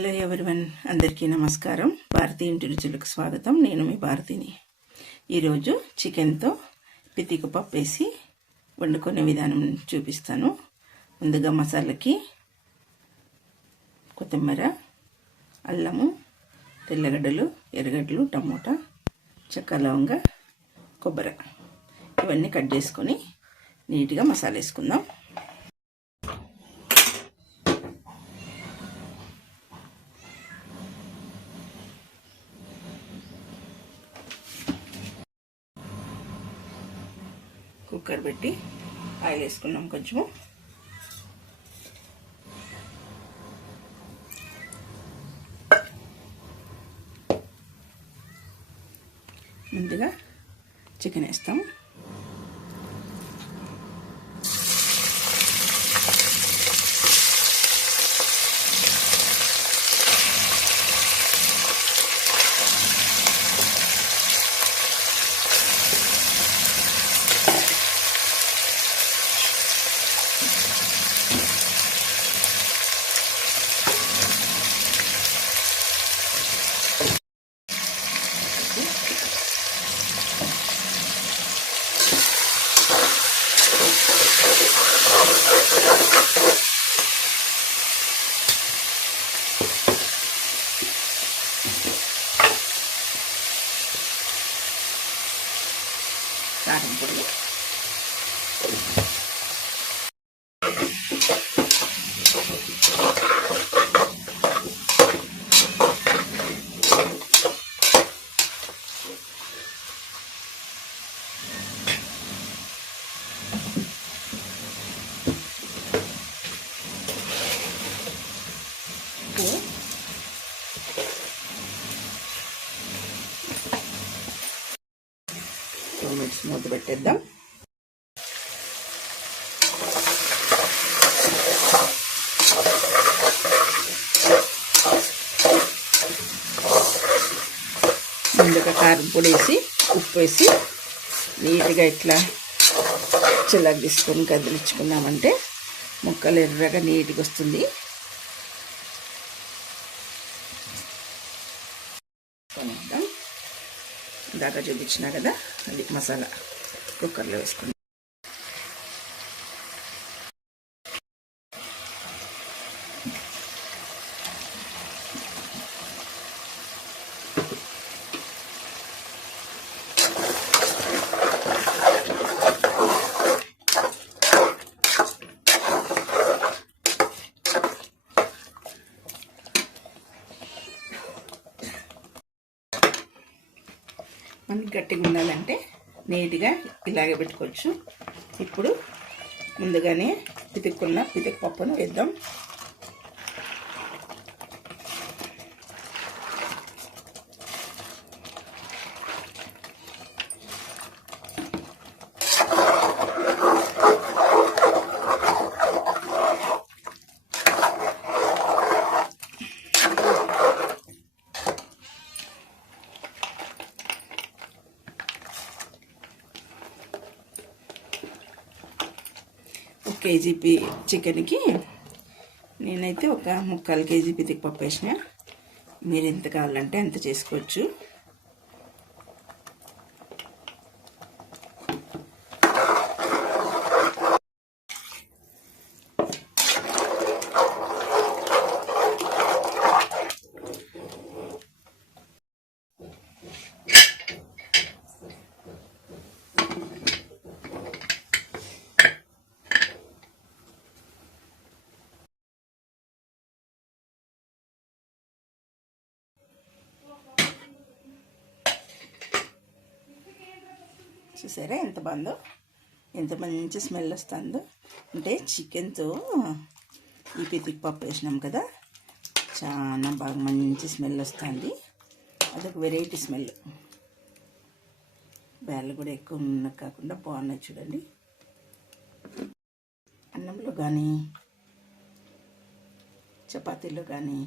Hello everyone, అందరికీ నమస్కారం. భారతీ ఇంటి రుచులకు స్వాగతం. నేను మీ భారతిని. ఈరోజు చికెన్తో పితిక పప్పు వేసి వండుకునే విధానం చూపిస్తాను. ముందుగా మసాలాకి కొత్తిమీర, అల్లము, తెల్లగడ్డలు, ఎర్రగడ్డలు, టమోటా, చెక్క, లవంగ, కొబ్బరి ఇవన్నీ కట్ చేసుకొని నీట్గా మసాలా వేసుకుందాం. కుక్కర్ పెట్టి ఆయిల్ వేసుకున్నాం కొంచెము. ముందుగా చికెన్ వేస్తాం. కారం పొడి, మినిట్స్ మూత పెట్టేద్దాం. ముందుగా కారం పొడి వేసి, ఉప్పు వేసి నీట్గా ఇట్లా చిల్లకి తీసుకొని కదిలించుకున్నామంటే ముక్కలు ఎర్రగా నీట్గా వస్తుంది. దాకా చూపించినా కదా, అది మసాలా కుక్కర్లో వేసుకుందాం. మనకి గట్టిగా ఉండాలంటే నీట్గా ఇలాగే పెట్టుకోవచ్చు. ఇప్పుడు ముందుగానే పితిక్కున్న పితిక పప్పును వేద్దాం. కేజీ చికెన్కి నేనైతే ఒక 3/4 కేజీ పితిక పప్పు వేసిన. మీరు ఎంత కావాలంటే అంత చేసుకోవచ్చు. చూసారా ఎంత బాగుందో, ఎంత మంచి స్మెల్ వస్తుందో. అంటే చికెన్తో ఈ పితిక పప్పు వేసినాం కదా, చాలా బాగా మంచి స్మెల్ వస్తుంది. అదొక వెరైటీ స్మెల్. బ్యాళ్ళు కూడా ఎక్కువ ఉన్న కాకుండా బాగున్నాయి చూడండి. అన్నంలో కానీ, చపాతీలో కానీ,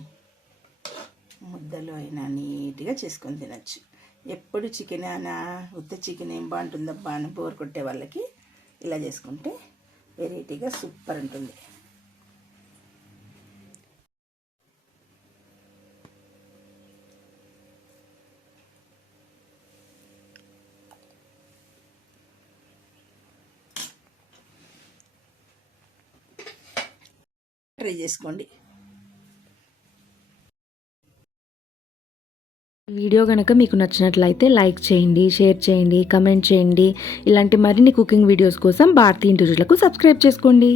ముద్దలో అయినా నీట్గా చేసుకొని తినచ్చు. ఎప్పుడు చికెన్ అనా, ఉత్త చికెన్ ఏం బాగుంటుందబ్బా అని బోర్ కొట్టే వాళ్ళకి ఇలా చేసుకుంటే వెరైటీగా సూపర్ ఉంటుంది. ట్రై చేసుకోండి. వీడియో కనుక మీకు నచ్చినట్లయితే లైక్ చేయండి, షేర్ చేయండి, కమెంట్ చేయండి. ఇలాంటి మరిన్ని కుకింగ్ వీడియోస్ కోసం భారతీ ఇంటి రుచులకు సబ్స్క్రైబ్ చేసుకోండి.